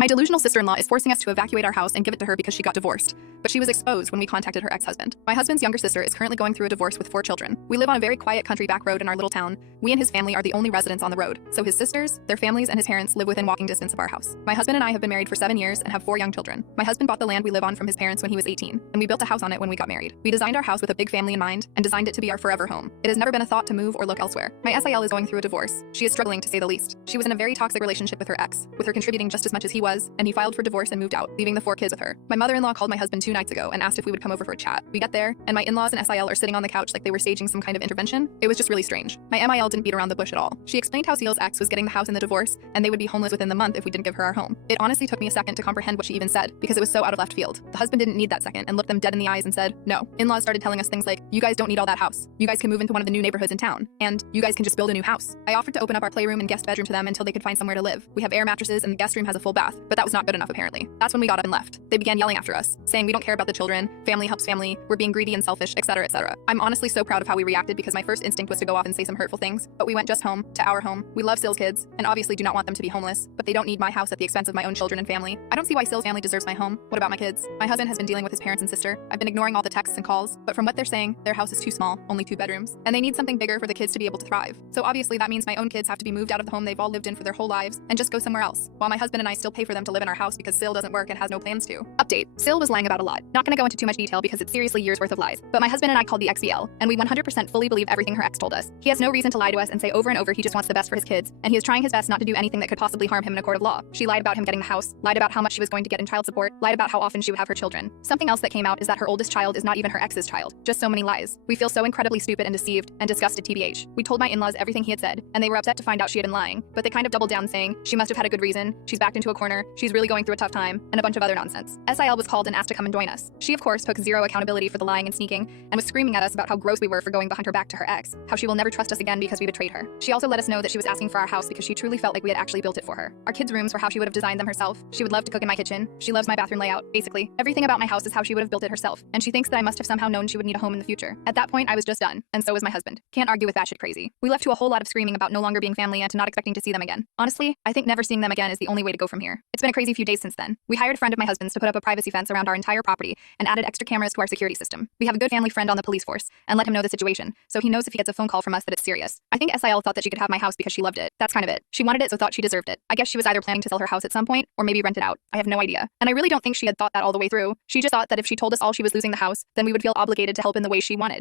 My delusional sister-in-law is forcing us to evacuate our house and give it to her because she got divorced, but she was exposed when we contacted her ex-husband. My husband's younger sister is currently going through a divorce with 4 children. We live on a very quiet country back road in our little town. We and his family are the only residents on the road, so his sisters, their families, and his parents live within walking distance of our house. My husband and I have been married for 7 years and have 4 young children. My husband bought the land we live on from his parents when he was 18, and we built a house on it when we got married. We designed our house with a big family in mind and designed it to be our forever home. It has never been a thought to move or look elsewhere. My SIL is going through a divorce. She is struggling, to say the least. She was in a very toxic relationship with her ex, with her contributing just as much as he was, and he filed for divorce and moved out, leaving the 4 kids with her. My mother-in-law called my husband 2 nights ago and asked if we would come over for a chat. We get there, and my in-laws and SIL are sitting on the couch like they were staging some kind of intervention. It was just really strange. My MIL didn't beat around the bush at all. She explained how SIL's ex was getting the house in the divorce, and they would be homeless within the month if we didn't give her our home. It honestly took me a second to comprehend what she even said, because it was so out of left field. The husband didn't need that second and looked them dead in the eyes and said, no. In-laws started telling us things like, you guys don't need all that house. You guys can move into one of the new neighborhoods in town, and you guys can just build a new house. I offered to open up our playroom and guest bedroom to them until they could find somewhere to live. We have air mattresses and the guest room has a full bath, but that was not good enough apparently. That's when we got up and left. They began yelling after us, saying we don't care about the children, family helps family, we're being greedy and selfish, etc., etc. I'm honestly so proud of how we reacted because my first instinct was to go off and say some hurtful things, but we went just home, to our home. We love SIL's kids, and obviously do not want them to be homeless, but they don't need my house at the expense of my own children and family. I don't see why SIL's family deserves my home. What about my kids? My husband has been dealing with his parents and sister. I've been ignoring all the texts and calls, but from what they're saying, their house is too small, only 2 bedrooms, and they need something bigger for the kids to be able to thrive. So obviously that means my own kids have to be moved out of the home they've all lived in for their whole lives and just go somewhere else, while my husband and I still pay for them to live in our house because SIL doesn't work and has no plans to. Update. SIL was lying about a lot. Not gonna go into too much detail because it's seriously years worth of lies, but my husband and I called the SIL, and we 100% fully believe everything her ex told us. He has no reason to lie to us and say over and over he just wants the best for his kids, and he is trying his best not to do anything that could possibly harm him in a court of law. She lied about him getting the house, lied about how much she was going to get in child support, lied about how often she would have her children. Something else that came out is that her oldest child is not even her ex's child. Just so many lies. We feel so incredibly stupid and deceived and disgusted TBH. We told my in-laws everything he had said, and they were upset to find out she had been lying, but they kind of doubled down saying she must have had a good reason, she's backed into a corner, she's really going through a tough time, and a bunch of other nonsense. SIL was called and asked to come and join us. She of course took zero accountability for the lying and sneaking, and was screaming at us about how gross we were for going behind her back to her ex, how she will never trust us again because we betrayed her. She also let us know that she was asking for our house because she truly felt like we had actually built it for her. Our kids' rooms were how she would have designed them herself. She would love to cook in my kitchen. She loves my bathroom layout. Basically, everything about my house is how she would have built it herself, and she thinks that I must have somehow known she would need a home in the future. At that point, I was just done, and so was my husband. Can't argue with that shit crazy. We left to a whole lot of screaming about no longer being family and to not expecting to see them again. Honestly, I think never seeing them again is the only way to go from here. It's been a crazy few days since then. We hired a friend of my husband's to put up a privacy fence around our entire property and added extra cameras to our security system. We have a good family friend on the police force and let him know the situation, so he knows if he gets a phone call from us that it's serious. I think SIL thought that she could have my house because she loved it. That's kind of it. She wanted it, so thought she deserved it. I guess she was either planning to sell her house at some point or maybe rent it out. I have no idea. And I really don't think she had thought that all the way through. She just thought that if she told us all she was losing the house, then we would feel obligated to help in the way she wanted.